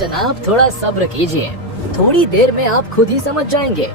जनाब थोड़ा सब्र कीजिए, थोड़ी देर में आप खुद ही समझ जाएंगे।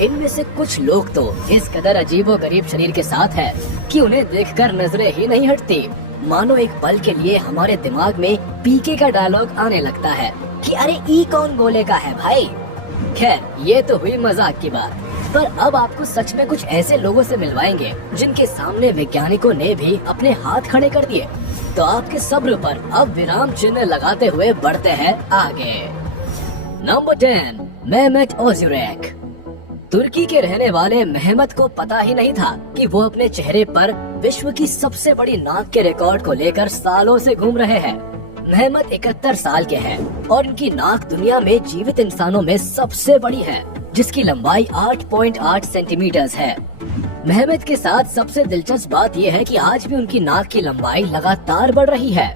इनमें से कुछ लोग तो इस कदर अजीबोगरीब शरीर के साथ है कि उन्हें देखकर नजरें ही नहीं हटती। मानो एक पल के लिए हमारे दिमाग में पीके का डायलॉग आने लगता है कि अरे ई कौन बोलेगा है भाई। खैर ये तो हुई मजाक की बात, पर अब आपको सच में कुछ ऐसे लोगों से मिलवाएंगे जिनके सामने वैज्ञानिकों ने भी अपने हाथ खड़े कर दिए। तो आपके सब्र पर अब विराम चिन्ह लगाते हुए बढ़ते हैं आगे। नंबर 10, मेहमेत ओजिरेक। तुर्की के रहने वाले मेहमत को पता ही नहीं था कि वो अपने चेहरे पर विश्व की सबसे बड़ी नाक के रिकॉर्ड को लेकर सालों से घूम रहे हैं। मेहमत 71 साल के हैं और इनकी नाक दुनिया में जीवित इंसानों में सबसे बड़ी है, जिसकी लंबाई 8.8 सेंटीमीटर है। मेहमत के साथ सबसे दिलचस्प बात यह है कि आज भी उनकी नाक की लंबाई लगातार बढ़ रही है।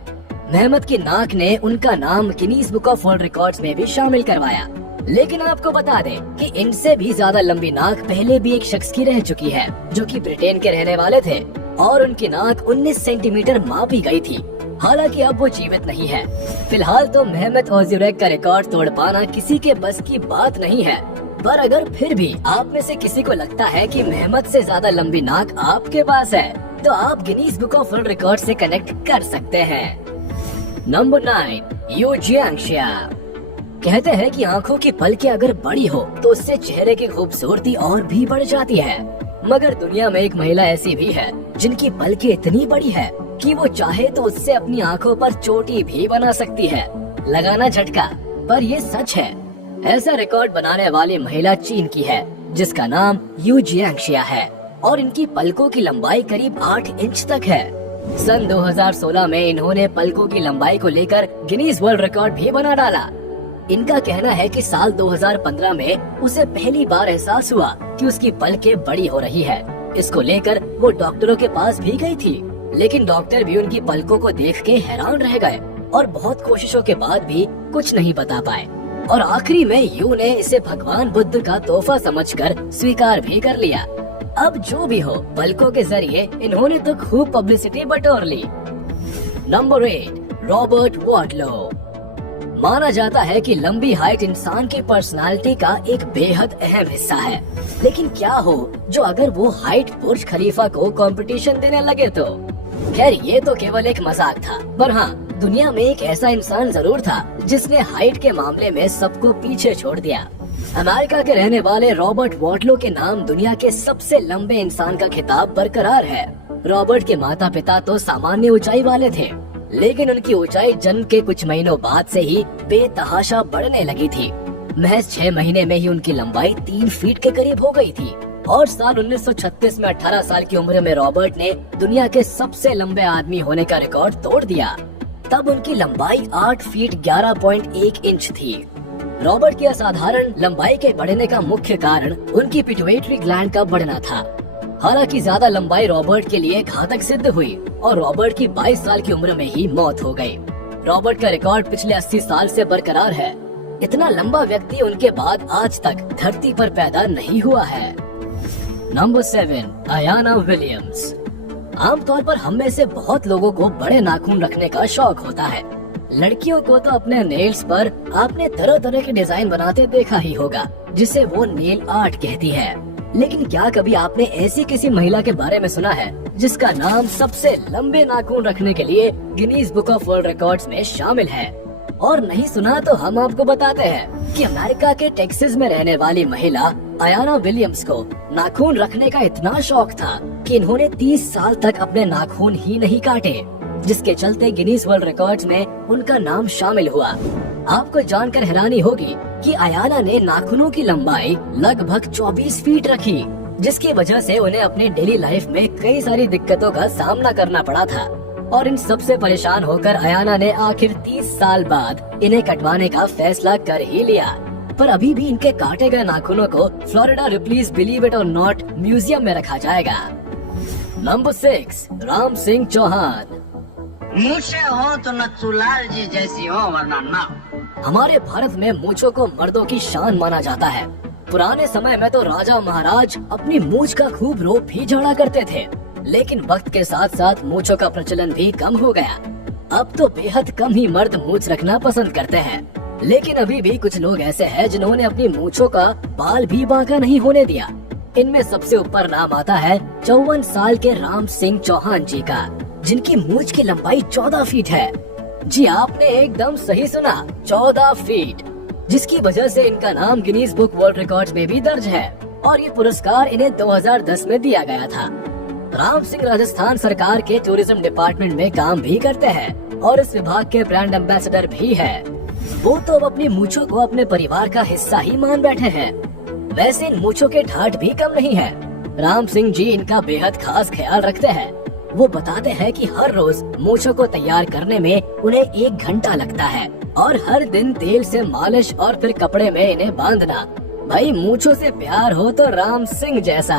मेहमत की नाक ने उनका नाम Guinness book of world records में भी शामिल करवाया। लेकिन आपको बता दें कि इनसे भी ज्यादा लंबी नाक पहले भी एक शख्स की रह चुकी है, जो कि ब्रिटेन के रहने वाले थे और उनकी नाक 19 सेंटीमीटर मापी गई थी। हालांकि अब वो जीवित नहीं है। फिलहाल तो मेहमत ओजिरेक का रिकॉर्ड तोड़ पाना किसी के बस की बात नहीं है, पर अगर फिर भी आप में से किसी को लगता है कि मेहमत से ज्यादा लंबी नाक आपके पास है, तो आप Guinness book of world record से कनेक्ट कर सकते हैं। Number 9, Yu Jianxia. कहते हैं कि आंखों की पलकें अगर बड़ी हो तो उससे चेहरे की खूबसूरती और भी बढ़ जाती है। मगर दुनिया में एक महिला ऐसी भी है जिनकी पलकें इतनी बड़ी है कि वो चाहे तो उससे अपनी आंखों पर चोटी भी बना सकती है। लगाना झटका, पर ये सच है। ऐसा रिकॉर्ड बनाने वाली महिला चीन की है, जिसका नाम यू जियांगशिया है और इनकी पलकों की लंबाई करीब 8 इंच तक है। सन 2016 में इन्होंने पलकों की लंबाई को लेकर गिनीज वर्ल्ड रिकॉर्ड भी बना डाला। इनका कहना है कि साल 2015 में उसे पहली बार एहसास हुआ कि उसकी पलकें बड़ी हो रही है। इसको लेकर वो डॉक्टरों के पास भी गई थी, लेकिन डॉक्टर भी उनकी पलकों को देख के हैरान रह गए और बहुत कोशिशों के बाद भी कुछ नहीं बता पाए। और आखिरी में यू ने इसे भगवान बुद्ध का तोहफा समझकर स्वीकार भी कर लिया। अब जो भी हो, पलकों के जरिए इन्होंने तो खूब पब्लिसिटी बटोर ली। Number 8, Robert वाटलो। माना जाता है कि लंबी हाइट इंसान की पर्सनालिटी का एक बेहद अहम हिस्सा है, लेकिन क्या हो जो अगर वो हाइट बुर्ज खलीफा को कंपटीशन देने लगे तो। खैर ये तो केवल एक मजाक था, पर हाँ, दुनिया में एक ऐसा इंसान जरूर था जिसने हाइट के मामले में सबको पीछे छोड़ दिया। अमेरिका के रहने वाले रॉबर्ट वाटलो के नाम दुनिया के सबसे लंबे इंसान का खिताब बरकरार है। रॉबर्ट के माता पिता तो सामान्य ऊंचाई वाले थे, लेकिन उनकी ऊंचाई जन्म के कुछ महीनों बाद से ही बेतहाशा बढ़ने लगी थी। महज 6 महीने में ही उनकी लंबाई 3 फीट के करीब हो गई थी और साल 1936 में 18 साल की उम्र में रॉबर्ट ने दुनिया के सबसे लंबे आदमी होने का रिकॉर्ड तोड़ दिया। तब उनकी लंबाई 8 फीट 11.1 इंच थी। रॉबर्ट की असाधारण लंबाई के बढ़ने का मुख्य कारण उनकी पिट्यूटरी ग्लैंड का बढ़ना था। हालांकि ज्यादा लंबाई रॉबर्ट के लिए घातक सिद्ध हुई और रॉबर्ट की 22 साल की उम्र में ही मौत हो गई। रॉबर्ट का रिकॉर्ड पिछले 80 साल से बरकरार है। इतना लंबा व्यक्ति उनके बाद आज तक धरती पर पैदा नहीं हुआ है। Number 7, Ayana Williams. आमतौर पर हम में से बहुत लोगों को बड़े नाखून रखने का शौक होता है। लड़कियों को तो अपने नेल्स पर आपने तरह तरह के डिजाइन बनाते देखा ही होगा, जिसे वो नेल आर्ट कहती है। लेकिन क्या कभी आपने ऐसी किसी महिला के बारे में सुना है जिसका नाम सबसे लंबे नाखून रखने के लिए Guinness book of world records में शामिल है? और नहीं सुना तो हम आपको बताते हैं कि अमेरिका के टेक्सास में रहने वाली महिला अयाना विलियम्स को नाखून रखने का इतना शौक था कि इन्होंने 30 साल तक अपने नाखून ही नहीं काटे, जिसके चलते गिनीज वर्ल्ड रिकॉर्ड्स में उनका नाम शामिल हुआ। आपको जानकर हैरानी होगी कि अयाना ने नाखूनों की लंबाई लगभग 24 फीट रखी, जिसकी वजह से उन्हें अपनी डेली लाइफ में कई सारी दिक्कतों का सामना करना पड़ा था। और इन सब से परेशान होकर अयाना ने आखिर 30 साल बाद इन्हें कटवाने का फैसला कर ही लिया। पर अभी भी इनके काटे गए नाखूनों को फ्लोरिडा रिप्लीज बिलीव इट और नॉट म्यूजियम में रखा जाएगा। नंबर 6, राम सिंह चौहान। मूछें हो तो नथुलाल जी जैसी हो, वरना ना हो। हमारे भारत में मूंछों को मर्दों की शान माना जाता है। पुराने समय में तो राजा महाराज अपनी मूंछ का खूब रोप भी झाड़ा करते थे, लेकिन वक्त के साथ साथ मूंछों का प्रचलन भी कम हो गया। अब तो बेहद कम ही मर्द मूंछ रखना पसंद करते हैं। लेकिन अभी भी कुछ लोग ऐसे हैं जिन्होंने अपनी मूंछों का बाल भी बांका नहीं होने दिया। इनमें सबसे ऊपर नाम आता है 54 साल के राम सिंह चौहान जी का, जिनकी मूंछ की लंबाई 14 फीट है। जी आपने एकदम सही सुना, 14 फीट, जिसकी वजह से इनका नाम गिनीज बुक वर्ल्ड रिकॉर्ड्स में भी दर्ज है और ये पुरस्कार इन्हें 2010 में दिया गया था। राम सिंह राजस्थान सरकार के टूरिज्म डिपार्टमेंट में काम भी करते हैं और इस विभाग के ब्रांड एम्बेसडर भी है। वो तो अब अपनी मूंछों को अपने परिवार का हिस्सा ही मान बैठे हैं। वैसे इन मूंछों के ठाठ भी कम नहीं है। राम सिंह जी इनका बेहद खास ख्याल रखते हैं। वो बताते हैं कि हर रोज मूंछों को तैयार करने में उन्हें 1 घंटा लगता है और हर दिन तेल से मालिश और फिर कपड़े में इन्हें बांधना। भाई मूंछों से प्यार हो तो राम सिंह जैसा।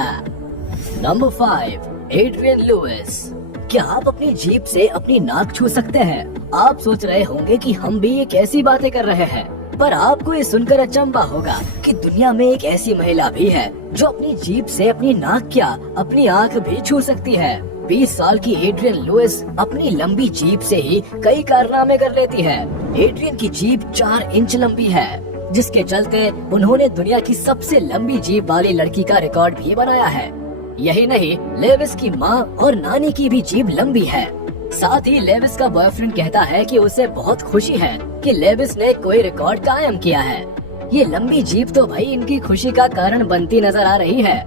Number 5, Adrian Lewis. क्या आप अपनी जीभ से अपनी नाक छू सकते हैं? आप सोच रहे होंगे कि हम भी ये कैसी बातें कर रहे हैं, पर आपको ये सुनकर अचंभा होगा कि दुनिया में एक ऐसी महिला भी है जो अपनी जीभ से अपनी नाक क्या अपनी आंख भी छू सकती है। 20 साल की एड्रियन लुइस अपनी लंबी जीभ से ही कई कारनामे कर लेती है। एड्रियन की जीभ 4 इंच लंबी है, जिसके चलते उन्होंने दुनिया की सबसे लंबी जीभ वाली लड़की का रिकॉर्ड भी बनाया है। यही नहीं, लेविस की माँ और नानी की भी जीभ लंबी है। साथ ही लेविस का बॉयफ्रेंड कहता है कि उसे बहुत खुशी है कि लेविस ने कोई रिकॉर्ड कायम किया है। ये लंबी जीभ तो भाई इनकी खुशी का कारण बनती नजर आ रही है।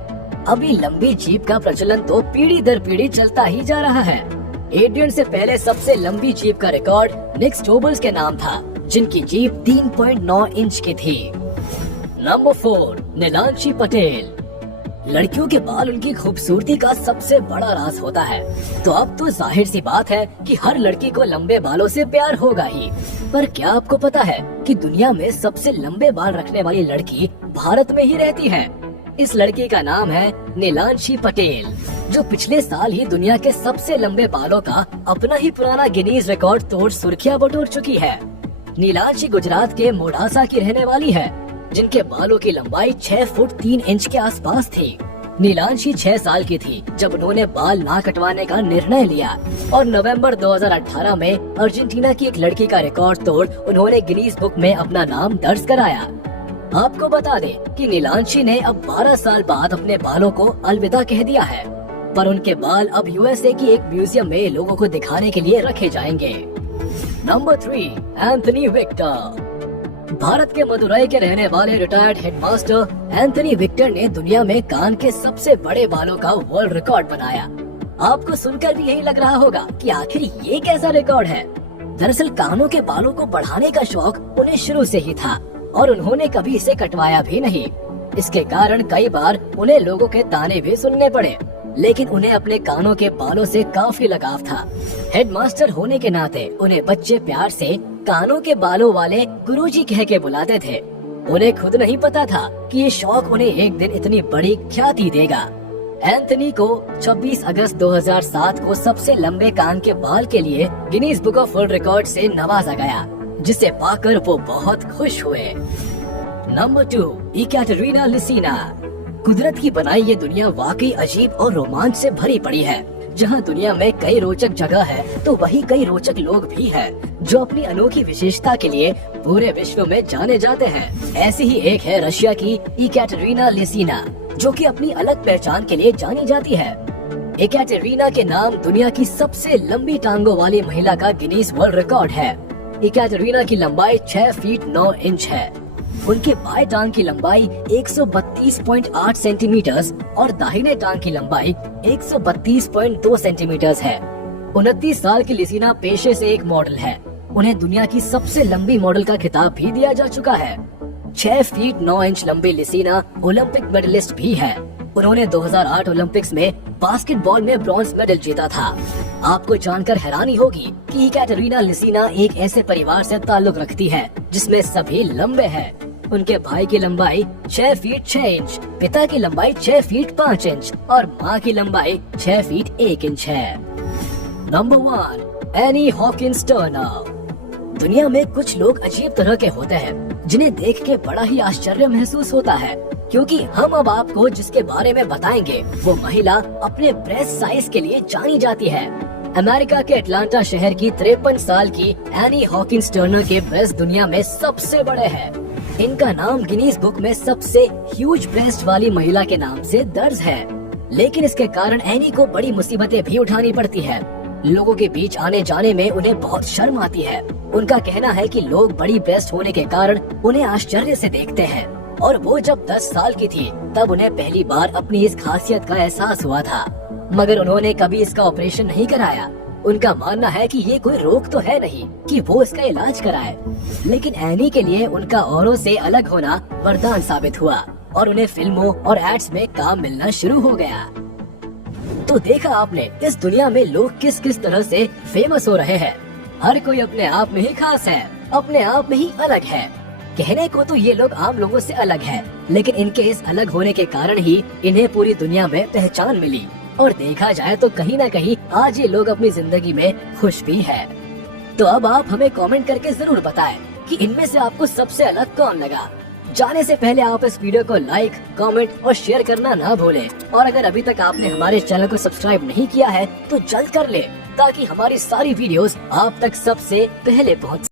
अभी लंबी जीभ का प्रचलन तो पीढ़ी दर पीढ़ी चलता ही जा रहा है। एड्रियन से पहले सबसे लंबी जीभ का रिकॉर्ड निक स्टोबल्स के नाम था, जिनकी जीभ 3.9 इंच की थी। नंबर 4, नीलांशी पटेल। लड़कियों के बाल उनकी खूबसूरती का सबसे बड़ा राज होता है, तो अब तो जाहिर सी बात है कि हर लड़की को लंबे बालों से प्यार होगा ही। पर क्या आपको पता है कि दुनिया में सबसे लंबे बाल रखने वाली लड़की भारत में ही रहती है? इस लड़की का नाम है नीलांशी पटेल, जो पिछले साल ही दुनिया के सबसे लंबे बालों का अपना ही पुराना गिनीज रिकॉर्ड तोड़ सुर्खियां बटोर चुकी है। नीलांशी गुजरात के मोडासा की रहने वाली है, जिनके बालों की लंबाई 6 फुट 3 इंच के आसपास थी। नीलांशी 6 साल की थी जब उन्होंने बाल ना कटवाने का निर्णय लिया और नवंबर 2018 में अर्जेंटीना की एक लड़की का रिकॉर्ड तोड़ उन्होंने गिनीज बुक में अपना नाम दर्ज कराया। आपको बता दें कि नीलांशी ने अब 12 साल बाद अपने बालों को अलविदा कह दिया है, पर उनके बाल अब यूएसए की एक म्यूजियम में लोगों को दिखाने के लिए रखे जाएंगे। Number 3, Anthony Victor. भारत के मदुरई के रहने वाले रिटायर्ड हेडमास्टर एंथनी विक्टर ने दुनिया में कान के सबसे बड़े बालों का वर्ल्ड रिकॉर्ड बनाया। आपको सुनकर भी यही लग रहा होगा कि आखिर ये कैसा रिकॉर्ड है। दरअसल कानों के बालों को बढ़ाने का शौक उन्हें शुरू से ही था और उन्होंने कभी इसे कटवाया भी नहीं। इसके कारण कई बार उन्हें लोगों के ताने भी सुनने पड़े, लेकिन उन्हें अपने कानों के बालों से काफी लगाव था। हेडमास्टर होने के नाते उन्हें बच्चे प्यार से कानों के बालों वाले गुरुजी कह के बुलाते थे। उन्हें खुद नहीं पता था कि ये शौक उन्हें एक दिन इतनी बड़ी ख्याति देगा। एंथनी को 26 अगस्त 2007 को सबसे लंबे कान के बाल के लिए Guinness book of world record से नवाजा गया, जिसे पाकर वो बहुत खुश हुए। Number 2, Ekaterina Lisina. कुदरत की बनाई ये दुनिया वाकई अजीब और रोमांच से भरी पड़ी है। जहाँ दुनिया में कई रोचक जगह है, तो वहीं कई रोचक लोग भी हैं जो अपनी अनोखी विशेषता के लिए पूरे विश्व में जाने जाते हैं। ऐसी ही एक है रशिया की इकैटरीना लिसिना, जो कि अपनी अलग पहचान के लिए जानी जाती है। इकैटरीना के नाम दुनिया की सबसे लंबी टांगों वाली महिला का गिनीज वर्ल्ड रिकॉर्ड है। इकैटरीना की लंबाई 6 फीट 9 इंच है। उनके बाएं टांग की लंबाई 132.8 सेंटीमीटर और दाहिने टांग की लंबाई 132.2 सेंटीमीटर है। 29 साल की लिसिना पेशे से एक मॉडल है। उन्हें दुनिया की सबसे लंबी मॉडल का खिताब भी दिया जा चुका है। 6 फीट 9 इंच लंबी लिसिना ओलंपिक मेडलिस्ट भी है। उन्होंने 2008 ओलंपिक्स में बास्केटबॉल में ब्रॉन्ज मेडल जीता था। आपको जानकर हैरानी होगी कि इकैटरीना लिसिना एक ऐसे परिवार से ताल्लुक रखती है जिसमें सभी लंबे हैं। उनके भाई की लंबाई 6 फीट 6 इंच, पिता की लंबाई 6 फीट 5 इंच और माँ की लंबाई 6 फीट 1 इंच है। Number 1, any Hawkins Turner. दुनिया में कुछ लोग अजीब तरह के होते हैं जिन्हें देख के बड़ा ही आश्चर्य महसूस होता है, क्योंकि हम अब आपको जिसके बारे में बताएंगे वो महिला अपने ब्रेस्ट साइज के लिए जानी जाती है। अमेरिका के अटलांटा शहर की 53 साल की एनी हॉकिंस टर्नर के ब्रेस्ट दुनिया में सबसे बड़े हैं। इनका नाम गिनीज बुक में सबसे ह्यूज ब्रेस्ट वाली महिला के नाम से दर्ज है। लेकिन इसके कारण एनी को बड़ी मुसीबतें भी उठानी पड़ती है। लोगों के बीच आने जाने में उन्हें बहुत शर्म आती है। उनका कहना है कि लोग बड़ी ब्रेस्ट होने के कारण उन्हें आश्चर्य से देखते हैं और वो जब 10 साल की थी तब उन्हें पहली बार अपनी इस खासियत का एहसास हुआ था, मगर उन्होंने कभी इसका ऑपरेशन नहीं कराया। उनका मानना है कि ये कोई रोग तो है नहीं कि वो इसका इलाज कराए। लेकिन एनी के लिए उनका औरों से अलग होना वरदान साबित हुआ और उन्हें फिल्मों और एड्स में काम मिलना शुरू हो गया। तो देखा आपने इस दुनिया में लोग किस किस तरह से फेमस हो रहे हैं। हर कोई अपने आप में ही खास है, अपने आप में ही अलग है। कहने को तो ये लोग आम लोगों से अलग हैं, लेकिन इनके इस अलग होने के कारण ही इन्हें पूरी दुनिया में पहचान मिली। और देखा जाए तो कहीं न कहीं आज ये लोग अपनी जिंदगी में खुश भी है। तो अब आप हमें कमेंट करके जरूर बताएं कि इनमें से आपको सबसे अलग कौन लगा। जाने से पहले आप इस वीडियो को लाइक, कमेंट और शेयर करना ना भूलें। और अगर अभी तक आपने हमारे चैनल को सब्सक्राइब नहीं किया है तो जल्द कर ले, ताकि हमारी सारी वीडियोस आप तक सबसे पहले पहुंच